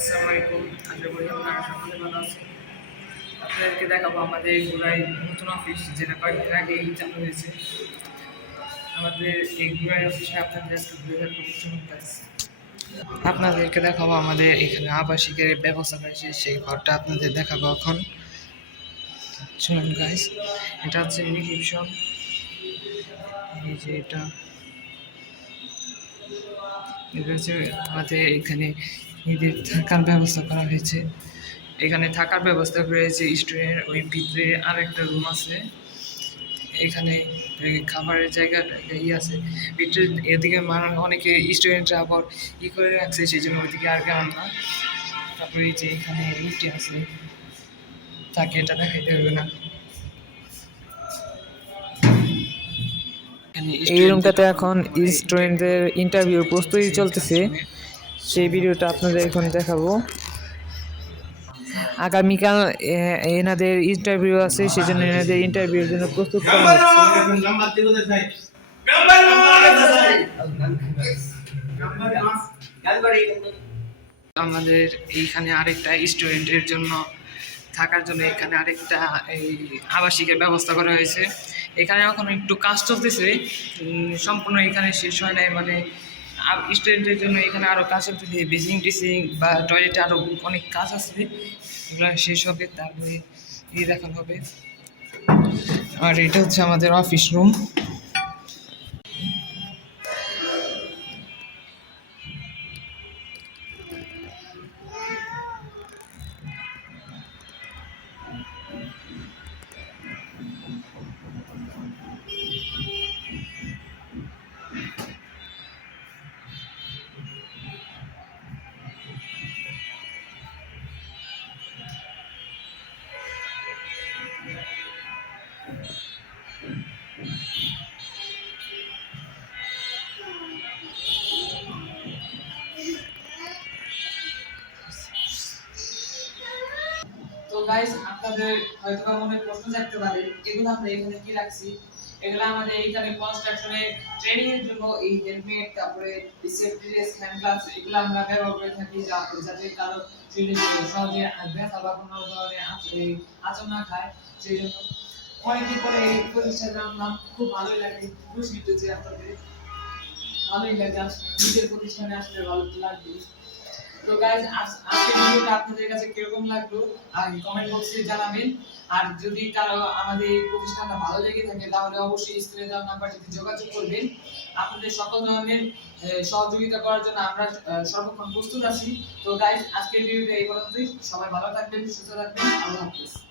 আসসালামু আলাইকুম আশা করি আপনারা সকলে ভালো আছেন। আপনাদেরকে দেখাবো আমাদের গুড়াই নতুন অফিস, যেটা কয়েকদিন আগেই চালু হয়েছে। আমাদের এই গুড়াই অফিসে আপনাদের আজকে দেখাবো প্রচুর আপনাদেরকে দেখাবো আমাদের এখানে আবাসিকের ব্যবস্থা রয়েছে, সেই ঘরটা আপনাদের দেখাবো এখন। শুনুন গাইস এটা হচ্ছে রিসেপশন এই যে এটা। এটা হচ্ছে আমাদের এখানে এদের থাকার ব্যবস্থা করা হয়েছে। এখানে থাকার ব্যবস্থা রয়েছে স্টুডেন্ট ওই ভিতরে আর একটা রুম আছে। এখানে খাবারের জায়গা ই আছে। ভিতরে এদিকে মানুষ অনেকে স্টুডেন্টরা আবার ই করে রাখছে সেই জন্য ওইদিকে আর গেলাম না। তারপরে এই যে এখানে ইটি আছে তাকে এটা দেখাইতে হবে না। এই রুমটাতে এখন স্টুডেন্টদের ইন্টারভিউ প্রস্তুতি চলতেছে। সেই ভিডিওটা আপনাদের এখন দেখাবো। আগামীকাল এনাদের ইন্টারভিউ আছে সেই জন্য এনাদের ইন্টারভিউর জন্য প্রস্তুত করা আমাদের এইখানে আরেকটা স্টুডেন্টের জন্য, থাকার জন্য এখানে আরেকটা এই আবাসিকের ব্যবস্থা করা হয়েছে। এখানে এখন একটু কাজ চলতেছে। সম্পূর্ণ এখানে শেষ হয় নাই মানে স্টুডেন্টের জন্য এখানে আরও কাজ আছে বেসিং টিসিং বা টয়লেটে আরও অনেক কাজ আসবে। এগুলো শেষ হবে, তারপরে এই দেখানো হবে। আর এটা হচ্ছে আমাদের অফিস রুম গাইস আপনাদের হয়তো মনে প্রশ্ন থাকতে পারে, এগুলো আমরা এখানে কি রাখছি? এগুলো আমাদের এইখানে কনস্ট্রাকশনে ট্রেনিং এর জন্য এই হেলমেট তারপরে সেফটি ড্রেস হ্যান্ড গ্লাভস এগুলো আমরা ব্যবহার করে থাকি যা- যাতে কারও শরীরে সহজে ব্যথা বা কোনো ধরনের আচরণ না খায়, সেই জন্য। অনেকদিন পরে এই প্রতিষ্ঠানে নাম খুব ভালোই লাগে খুশি হচ্ছে আপনাদের। ভালোই লাগে আসলে নিজের প্রতিষ্ঠানে আসলে ভালো লাগবে। তো গাইজ আজকে ভিডিওটা আপনাদের কাছে কীরকম লাগল? আর কমেন্ট বক্সে জানাবেন। আর যদি কারও আমাদের প্রতিষ্ঠানটা ভালো লেগে থাকে, তাহলে অবশ্যই স্ক্রিনে দেওয়া নাম্বারটিতে যোগাযোগ করবেন। আপনাদের সকল ধরনের সহযোগিতা করার জন্য আমরা সর্বক্ষণ প্রস্তুত আছি। তো গাইজ আজকের ভিডিওটা এই পর্যন্তই। সবাই ভালো থাকবেন, সুস্থ থাকবেন। আল্লাহ হাফেজ।